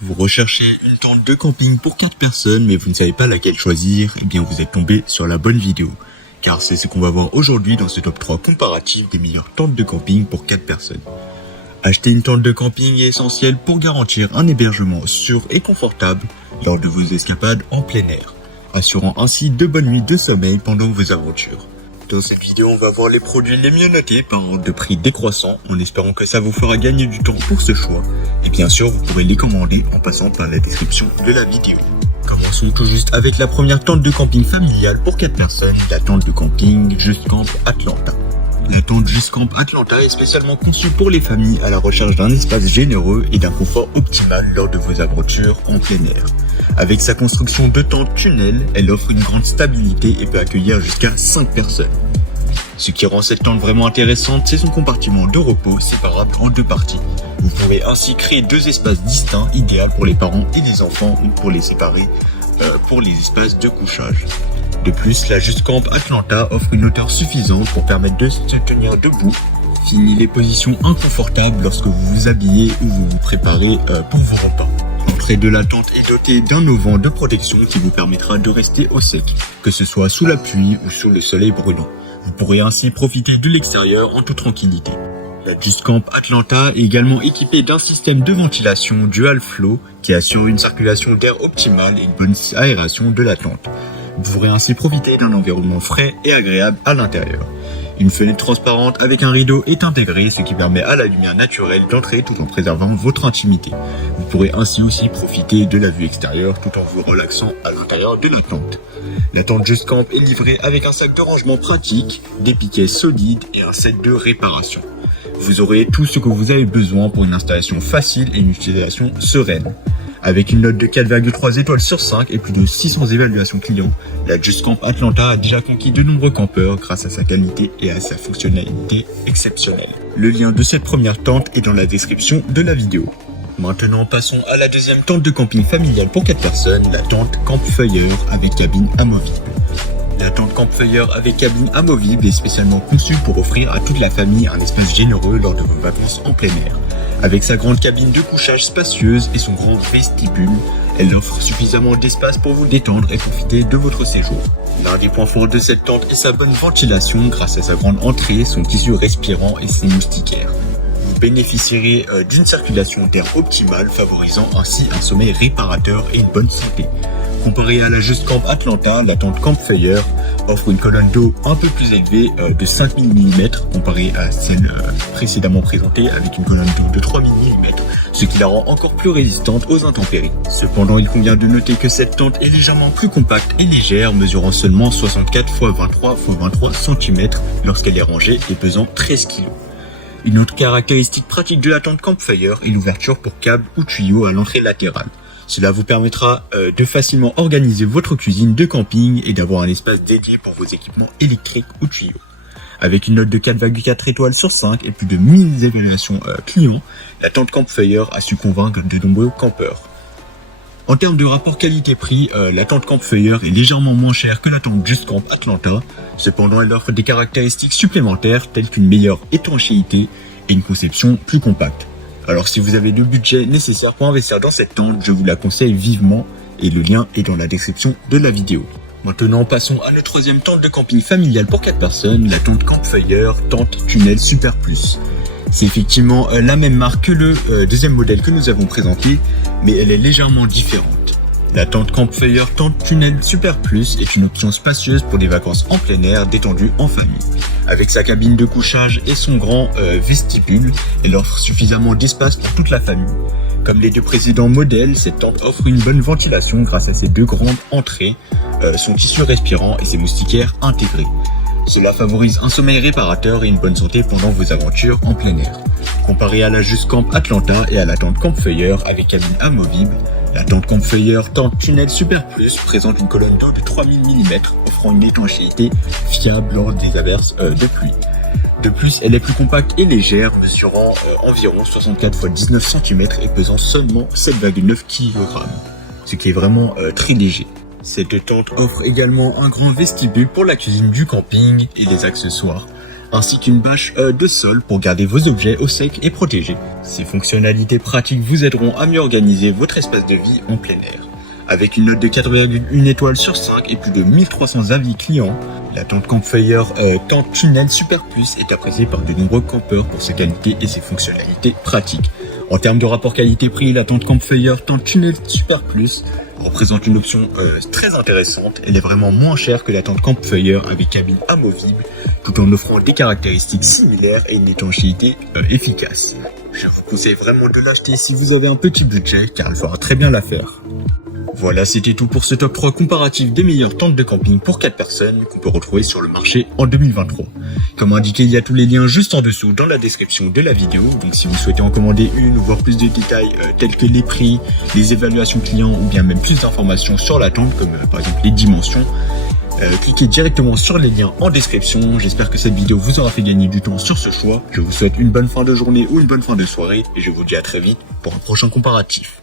Vous recherchez une tente de camping pour 4 personnes mais vous ne savez pas laquelle choisir, eh bien vous êtes tombé sur la bonne vidéo. Car c'est ce qu'on va voir aujourd'hui dans ce top 3 comparatif des meilleures tentes de camping pour 4 personnes. Acheter une tente de camping est essentiel pour garantir un hébergement sûr et confortable lors de vos escapades en plein air, assurant ainsi de bonnes nuits de sommeil pendant vos aventures. Dans cette vidéo, on va voir les produits les mieux notés par ordre de prix décroissant, en espérant que ça vous fera gagner du temps pour ce choix. Et bien sûr, vous pourrez les commander en passant par la description de la vidéo. Commençons tout juste avec la première tente de camping familiale pour 4 personnes, la tente de camping Just Camp Atlanta. La tente Just Camp Atlanta est spécialement conçue pour les familles à la recherche d'un espace généreux et d'un confort optimal lors de vos aventures en plein air. Avec sa construction de tente tunnel, elle offre une grande stabilité et peut accueillir jusqu'à 5 personnes. Ce qui rend cette tente vraiment intéressante, c'est son compartiment de repos séparable en 2 parties. Vous pourrez ainsi créer 2 espaces distincts, idéal pour les parents et les enfants, ou pour les séparer pour les espaces de couchage. De plus, la Just Camp Atlanta offre une hauteur suffisante pour permettre de se tenir debout. Fini les positions inconfortables lorsque vous vous habillez ou vous vous préparez pour vos repas. L'entrée de la tente est dotée d'un auvent de protection qui vous permettra de rester au sec, que ce soit sous la pluie ou sous le soleil brûlant. Vous pourrez ainsi profiter de l'extérieur en toute tranquillité. La Just Camp Atlanta est également équipée d'un système de ventilation Dual Flow qui assure une circulation d'air optimale et une bonne aération de la tente. Vous pourrez ainsi profiter d'un environnement frais et agréable à l'intérieur. Une fenêtre transparente avec un rideau est intégrée, ce qui permet à la lumière naturelle d'entrer tout en préservant votre intimité. Vous pourrez ainsi aussi profiter de la vue extérieure tout en vous relaxant à l'intérieur de la tente. La tente Just Camp est livrée avec un sac de rangement pratique, des piquets solides et un set de réparation. Vous aurez tout ce que vous avez besoin pour une installation facile et une utilisation sereine. Avec une note de 4,3 étoiles sur 5 et plus de 600 évaluations clients, la Just Camp Atlanta a déjà conquis de nombreux campeurs grâce à sa qualité et à sa fonctionnalité exceptionnelle. Le lien de cette première tente est dans la description de la vidéo. Maintenant, passons à la deuxième tente de camping familiale pour 4 personnes, la tente Campfire avec cabine amovible. La tente Campfire avec cabine amovible est spécialement conçue pour offrir à toute la famille un espace généreux lors de vos vacances en plein air. Avec sa grande cabine de couchage spacieuse et son grand vestibule, elle offre suffisamment d'espace pour vous détendre et profiter de votre séjour. L'un des points forts de cette tente est sa bonne ventilation grâce à sa grande entrée, son tissu respirant et ses moustiquaires. Vous bénéficierez d'une circulation d'air optimale, favorisant ainsi un sommeil réparateur et une bonne santé. Comparé à la Just Camp Atlanta, la tente Campfire offre une colonne d'eau un peu plus élevée de 5000 mm comparée à celle précédemment présentée avec une colonne d'eau de 3000 mm, ce qui la rend encore plus résistante aux intempéries. Cependant, il convient de noter que cette tente est légèrement plus compacte et légère, mesurant seulement 64 x 23 x 23 cm lorsqu'elle est rangée et pesant 13 kg. Une autre caractéristique pratique de la tente Campfire est l'ouverture pour câbles ou tuyaux à l'entrée latérale. Cela vous permettra de facilement organiser votre cuisine de camping et d'avoir un espace dédié pour vos équipements électriques ou tuyaux. Avec une note de 4,4 étoiles sur 5 et plus de 1000 évaluations clients, la tente Campfire a su convaincre de nombreux campeurs. En termes de rapport qualité-prix, la tente Campfire est légèrement moins chère que la tente Just Camp Atlanta. Cependant, elle offre des caractéristiques supplémentaires telles qu'une meilleure étanchéité et une conception plus compacte. Alors si vous avez le budget nécessaire pour investir dans cette tente, je vous la conseille vivement et le lien est dans la description de la vidéo. Maintenant, passons à notre troisième tente de camping familiale pour 4 personnes, la tente Campfire Tente Tunnel Super Plus. C'est effectivement la même marque que le deuxième modèle que nous avons présenté, mais elle est légèrement différente. La tente Campfire Tente Tunnel Super Plus est une option spacieuse pour des vacances en plein air détendues en famille. Avec sa cabine de couchage et son grand vestibule, elle offre suffisamment d'espace pour toute la famille. Comme les 2 précédents modèles, cette tente offre une bonne ventilation grâce à ses 2 grandes entrées, son tissu respirant et ses moustiquaires intégrés. Cela favorise un sommeil réparateur et une bonne santé pendant vos aventures en plein air. Comparé à la Just Camp Atlanta et à la tente Campfire avec cabine amovible, la tente Campfire Tente Tunnel Super Plus présente une colonne d'eau de 3000 mm offrant une étanchéité fiable lors des averses de pluie. De plus, elle est plus compacte et légère, mesurant environ 64 x 19 cm et pesant seulement 7,9 kg, ce qui est vraiment très léger. Cette tente offre également un grand vestibule pour la cuisine du camping et les accessoires, ainsi qu'une bâche de sol pour garder vos objets au sec et protégés. Ces fonctionnalités pratiques vous aideront à mieux organiser votre espace de vie en plein air. Avec une note de 4,1 étoiles sur 5 et plus de 1300 avis clients, la tente Campfire Tente Tunnel Super Plus est appréciée par de nombreux campeurs pour ses qualités et ses fonctionnalités pratiques. En termes de rapport qualité-prix, la tente Campfire Tente Tunnel Super Plus représente une option très intéressante. Elle est vraiment moins chère que la tente Campfire avec cabine amovible, tout en offrant des caractéristiques similaires et une étanchéité efficace. Je vous conseille vraiment de l'acheter si vous avez un petit budget, car elle fera très bien l'affaire. Voilà, c'était tout pour ce top 3 comparatif des meilleures tentes de camping pour 4 personnes qu'on peut retrouver sur le marché en 2023. Comme indiqué, il y a tous les liens juste en dessous dans la description de la vidéo. Donc si vous souhaitez en commander une ou voir plus de détails tels que les prix, les évaluations clients ou bien même plus d'informations sur la tente comme par exemple les dimensions, cliquez directement sur les liens en description. J'espère que cette vidéo vous aura fait gagner du temps sur ce choix. Je vous souhaite une bonne fin de journée ou une bonne fin de soirée et je vous dis à très vite pour un prochain comparatif.